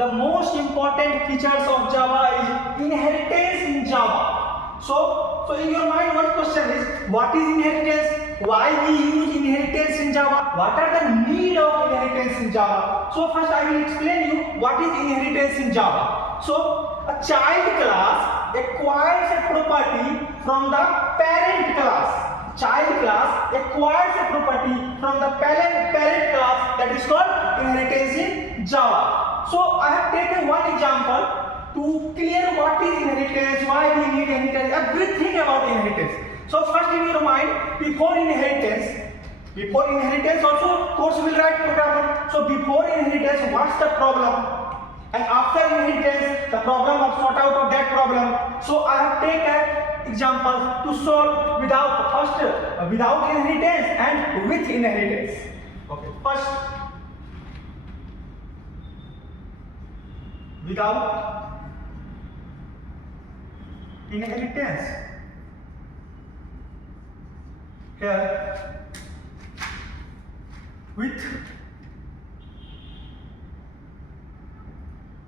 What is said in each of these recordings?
the most important features of Java is inheritance in Java. So in your mind, one question is, what is inheritance? Why we use inheritance in Java? What are the need of inheritance in Java? So first I will explain you what is inheritance in Java. So a child class acquires a property from the parent class. Child class acquires a property from the parent class, that is called inheritance in Java. So I have taken one example to clear what is inheritance, why we need inheritance, everything about inheritance. So first in your mind, before inheritance also course will write programmer. So before inheritance, what's the problem? And after inheritance, the problem of sort out of that problem. So I have taken examples to solve without inheritance and with inheritance. Okay. First, without inheritance. Here, with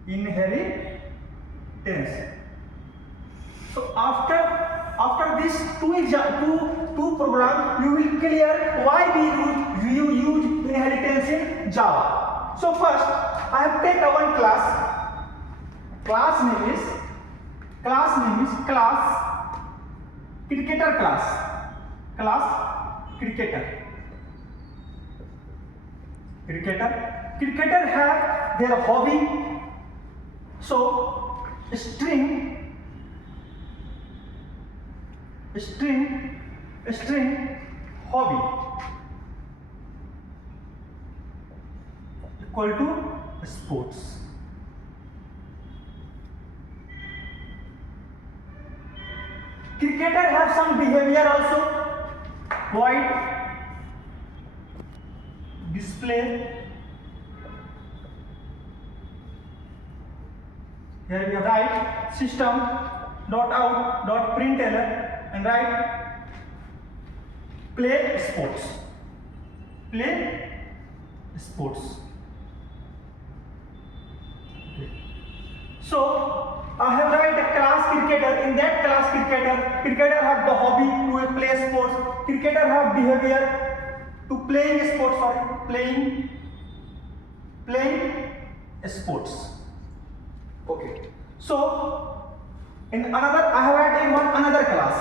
inheritance. So after these two programs, you will clear why we use inheritance in Java. So first, I have taken one class. Class name is class cricketer class. Class cricketer. Cricketer have their hobby. So string hobby equal to sports. Cricketer have some behavior also. Void display. Here we write system dot out dot println and write play sports. So I have write a class cricketer. In that class cricketer have the hobby to play sports. Cricketer have behavior to playing sports. Playing sports. Okay. So in another, I have added another class.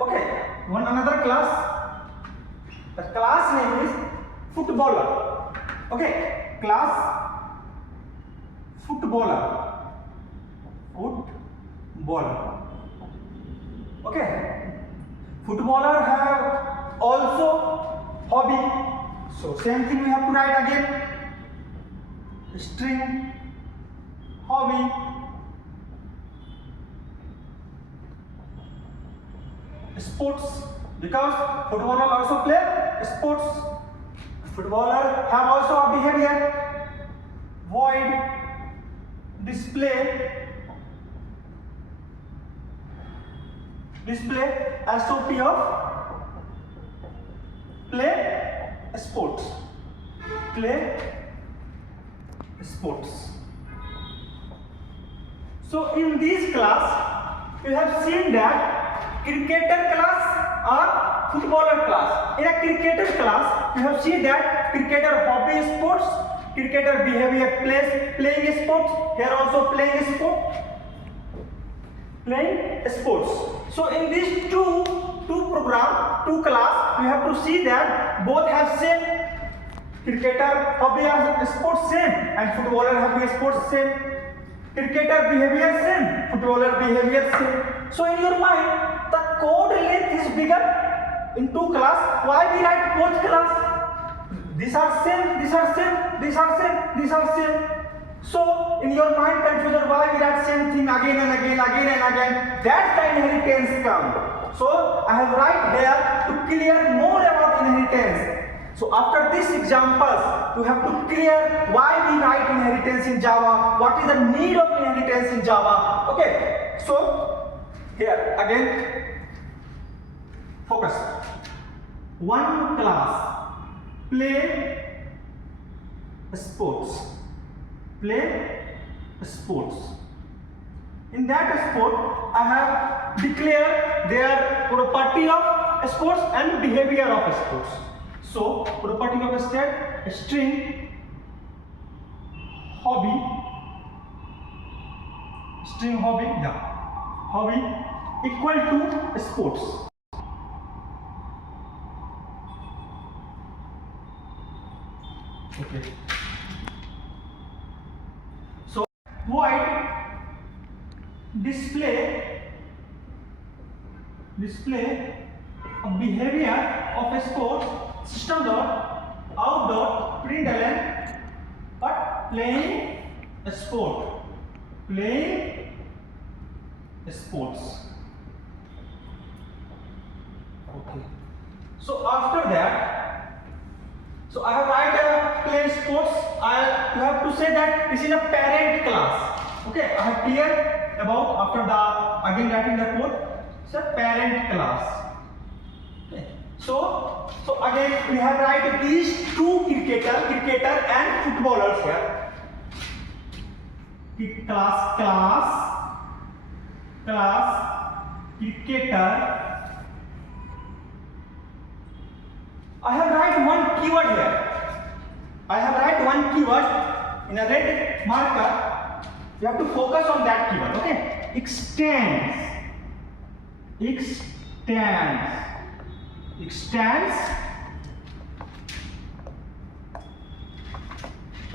Okay. Another class. The class name is footballer. Okay. Class footballer. Okay. Footballer have also hobby. So same thing we have to write again. String hobby sports, because footballer also play sports. Footballer have also a behavior. Void display SOP of play sports. So in this class, you have seen that cricketer class or footballer class. In a cricketer class, you have seen that cricketer hobby sports, cricketer behavior playing sports. Here also playing sports. So in these two class, you have to see that both have same. Cricketer hobby has sports same and footballer hobby sports same. Cricketer behavior same, footballer behavior same. So in your mind, the code length is bigger in two class. Why we write both class? These are same. So in your mind confusion, why we write same thing again and again. That's the inheritance come. So I have write here to clear more about inheritance. So after these examples, you have to clear why we write inheritance in Java, what is the need of inheritance in Java. Okay, so here again, focus. One class, play sports. sports. In that sport, I have declared their property of sports and behavior of sports. So, property of a string hobby, hobby equal to sports. Okay. So, void display a behavior of a sports system dot out dot println but playing a sport, sports. Okay. So after that, so I have write a play sports. You have to say that this is a parent class. Okay, I have clear about after the again writing the code. It's a parent class. Okay. So again we have write these two cricketer and footballers here. Class cricketer. I have write one keyword here. I have write one keyword in a red marker. You have to focus on that keyword. Okay. Extends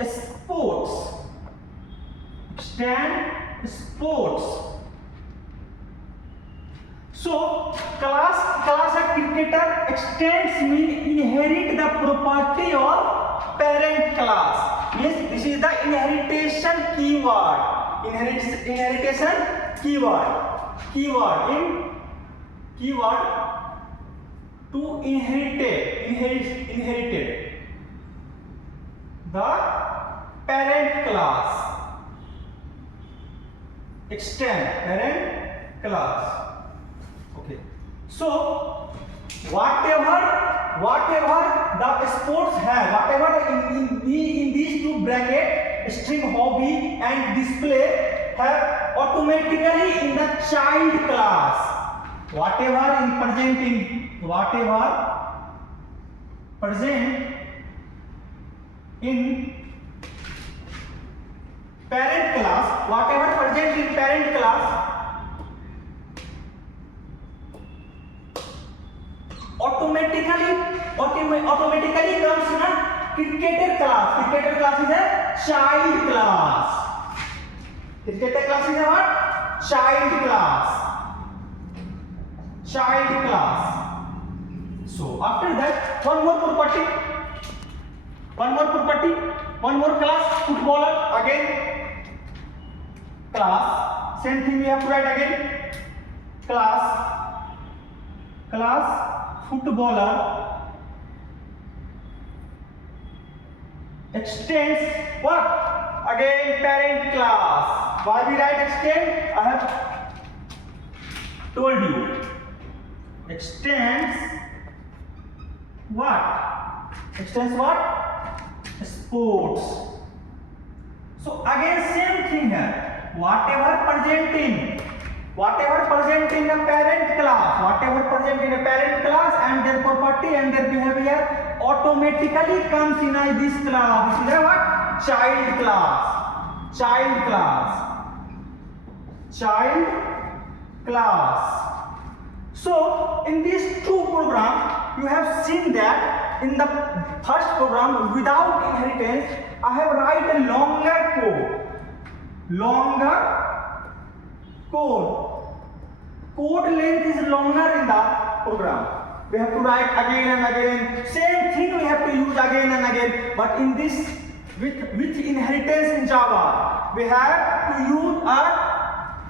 sports. Extend sports. So class of cricketer extends mean inherit the property of parent class. Means this is the inheritance keyword. Inheritance keyword to inherited the parent class. Extend parent class. Okay. So whatever the sports have, whatever in these two bracket, string hobby and display have automatically in the child class. Whatever present in parent class, automatically comes in a cricketer class. Cricketer class is a child class. Cricketer class is a what? Child class. So after that, one more class, footballer. Again class, same thing we have to write again. Class footballer extends what? Again parent class. Why we write extend? I have told you. Extends what? Sports. So again same thing here. Whatever present in a parent class, and their property and their behavior automatically comes in this class. This is a what? Child class. So in these two programs, you have seen that in the first program without inheritance, I have write a longer code. Code length is longer in the program. We have to write again and again. Same thing we have to use again and again. But in this, with inheritance in Java, we have to use a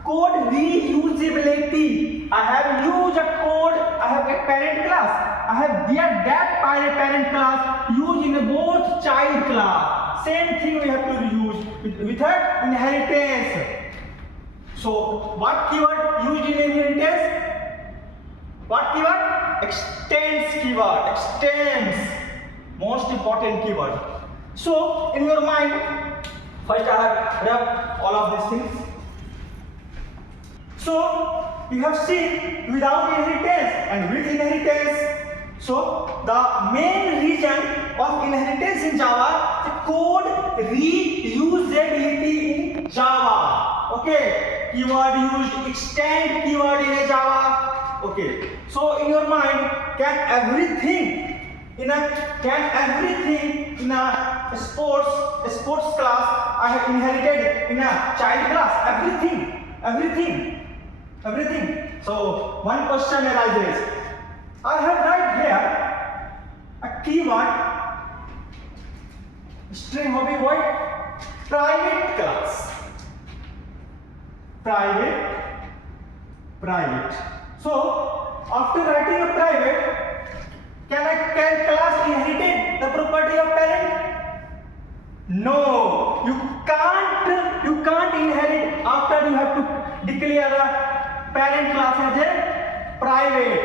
code reusability. I have used a code. I have a parent class. I have that parent class used in both child class. Same thing we have to reuse with an inheritance. So what keyword used in inheritance? What keyword? Extends keyword. Extends. Most important keyword. So in your mind, First I have rubbed all of these things. So you have seen without inheritance and with inheritance. So the main reason of inheritance in Java, the code reusability in Java. Okay, keyword used, extend keyword in a Java. Okay, so in your mind, can everything in a sports class I have inherited in a child class? Everything. So one question arises. I have write here a keyword string hobby void private class. Private. So after writing a private, can class inherit the property of parent? No, you can't inherit after you have to declare a parent class as a private.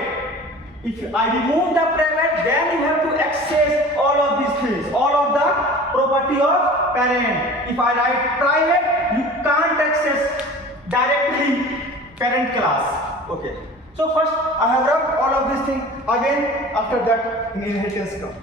If I remove the private, then you have to access all of these things, all of the property of parent. If I write private, you can't access directly parent class. Okay. So first I have rubbed all of these things. Again, after that inheritance comes.